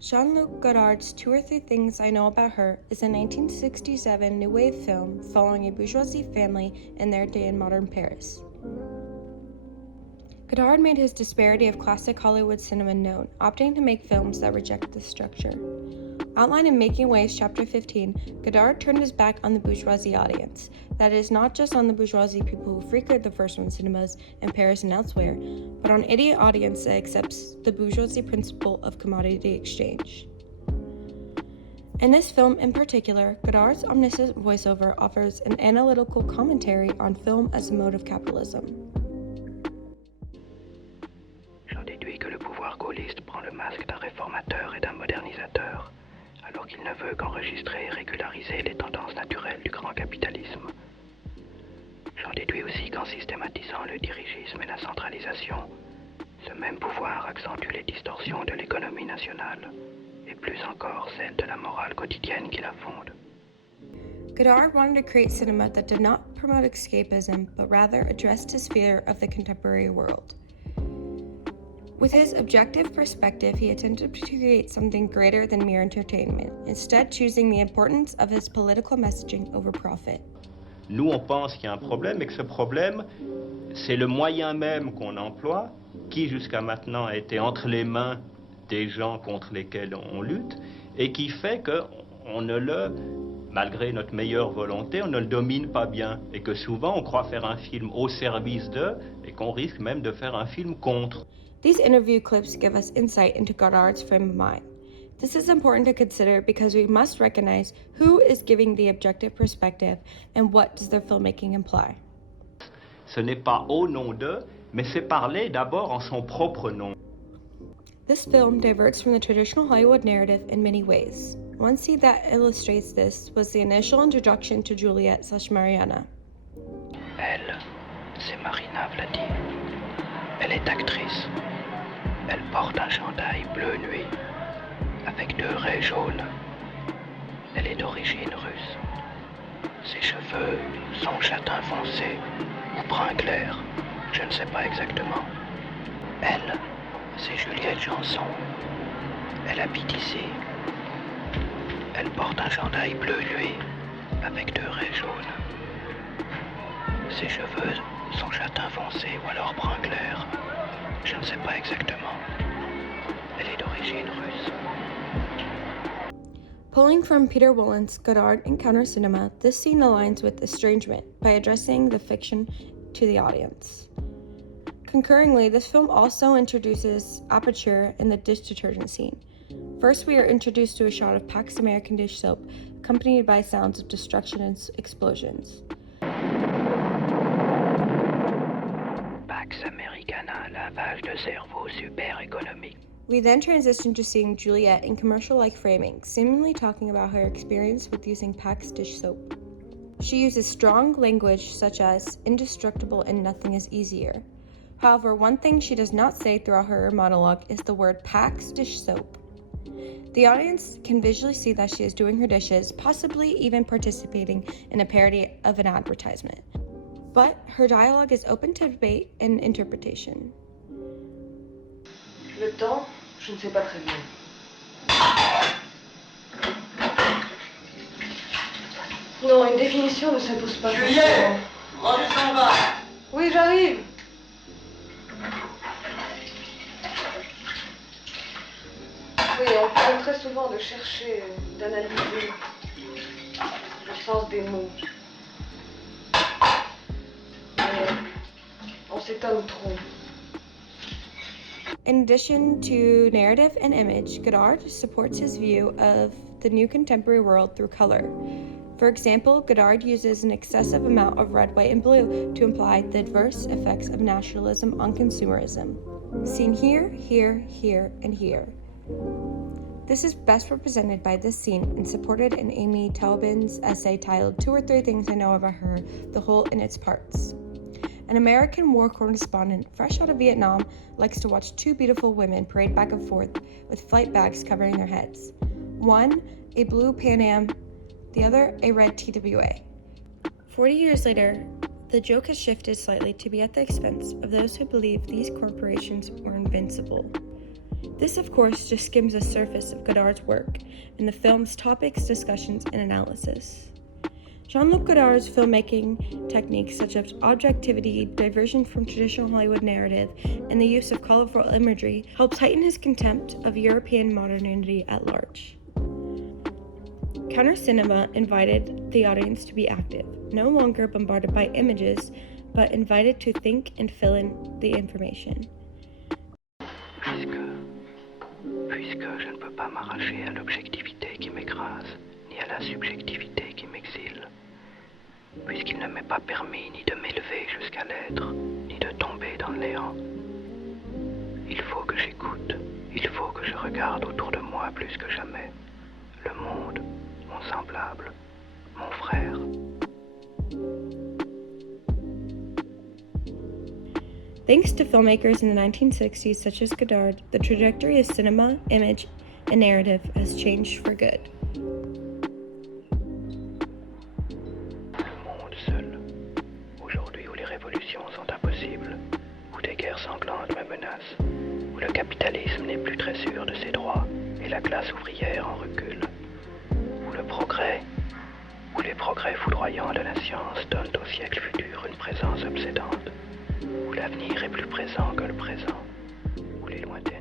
Jean-Luc Godard's Two or Three Things I Know About Her is a 1967 new wave film following a bourgeoisie family in their day in modern Paris. Godard made his disparity of classic Hollywood cinema known, opting to make films that reject this structure. Outlined in Making Waves Chapter 15, Godard turned his back on the bourgeoisie audience. That is, not just on the bourgeoisie people who frequent the first run cinemas in Paris and elsewhere, but on any audience that accepts the bourgeoisie principle of commodity exchange. In this film in particular, Godard's omniscient voiceover offers an analytical commentary on film as a mode of capitalism. J'en déduis que le pouvoir gaulliste prend le masque d'un réformateur et d'un modernisateur, alors qu'il ne veut qu'enregistrer et régulariser les tendances naturelles du grand capitalisme. J'en déduis aussi qu'en systématisant le dirigisme et la centralisation, ce même pouvoir accentue les distorsions de l'économie nationale, et plus encore celles de la morale quotidienne qui la fonde. Godard wanted to create cinema that did not promote escapism, but rather addressed his fear of the contemporary world. With his objective perspective, he attempted to create something greater than mere entertainment, instead choosing the importance of his political messaging over profit. Nous, on pense qu'il y a un problème et que ce problème, c'est le moyen même qu'on emploie, qui jusqu'à maintenant a été entre les mains des gens contre lesquels on lutte, et qui fait qu'on ne le, malgré notre meilleure volonté, on ne le domine pas bien, et que souvent on croit faire un film au service d'eux, et qu'on risque même de faire un film contre. These interview clips give us insight into Godard's frame of mind. This is important to consider because we must recognize who is giving the objective perspective and what does their filmmaking imply. Ce n'est pas au nom d'eux, mais c'est parler d'abord en son propre nom. This film diverts from the traditional Hollywood narrative in many ways. One scene that illustrates this was the initial introduction to Juliette/Mariana. Elle, c'est Marina Vladi. Elle est actrice. Elle porte un chandail bleu nuit, avec 2 raies jaunes. Elle est d'origine russe. Ses cheveux sont châtain foncé ou brun clair, je ne sais pas exactement. Elle, c'est Juliette Janson. Elle habite ici. Elle porte un chandail bleu nuit, avec 2 raies jaunes. Ses cheveux sont châtain foncé ou alors brun clair, je ne sais pas exactement. Elle est d'origine russe. Pulling from Peter Wollen's Godard and Counter Cinema, this scene aligns with Estrangement by addressing the fiction to the audience. Concurringly, this film also introduces aperture in the dish detergent scene. First, we are introduced to a shot of Pax American dish soap, accompanied by sounds of destruction and explosions. Pax Americana, lavage de cerveau super économique. We then transition to seeing Juliette in commercial-like framing, seemingly talking about her experience with using Pax dish soap. She uses strong language such as indestructible and nothing is easier. However, one thing she does not say throughout her monologue is the word Pax dish soap. The audience can visually see that she is doing her dishes, possibly even participating in a parody of an advertisement. But her dialogue is open to debate and interpretation. Le temps, je ne sais pas très bien. Non, une définition ne s'impose pas. Juliette, Roger s'en va. Oui, j'arrive. Oui, on parle très souvent de chercher, d'analyser le sens des mots. Mais on s'étonne trop. In addition to narrative and image, Godard supports his view of the new contemporary world through color. For example, Godard uses an excessive amount of red, white, and blue to imply the adverse effects of nationalism on consumerism. Seen here, here, here, and here. This is best represented by this scene and supported in Amy Taubin's essay titled Two or Three Things I Know About Her, The Whole in Its Parts. An American war correspondent fresh out of Vietnam likes to watch 2 beautiful women parade back and forth with flight bags covering their heads. One, a blue Pan Am, the other, a red TWA. 40 years later, the joke has shifted slightly to be at the expense of those who believe these corporations were invincible. This, of course, just skims the surface of Godard's work and the film's topics, discussions, and analysis. Jean-Luc Godard's filmmaking techniques such as objectivity, diversion from traditional Hollywood narrative, and the use of colorful imagery helps heighten his contempt of European modernity at large. Counter cinema invited the audience to be active, no longer bombarded by images, but invited to think and fill in the information. Puisque je ne peux pas m'arracher à l'objectivité qui m'écrase, ni à la subjectivité qui m'exile, puisqu'il ne m'est pas permis ni de m'élever jusqu'à l'être, ni de tomber dans le néant, il faut que j'écoute, il faut que je regarde autour de moi plus que jamais le monde, mon semblable, mon frère. Thanks to filmmakers in the 1960s such as Godard, the trajectory of cinema, image, and narrative has changed for good. Le monde seul, aujourd'hui où les révolutions sont impossibles, où des guerres sanglantes me menacent, où le capitalisme n'est plus très sûr de ses droits et la classe ouvrière en recul, où les progrès foudroyants de la science donnent au siècle futur une présence obsédante, où l'avenir est plus présent que le présent, où les lointains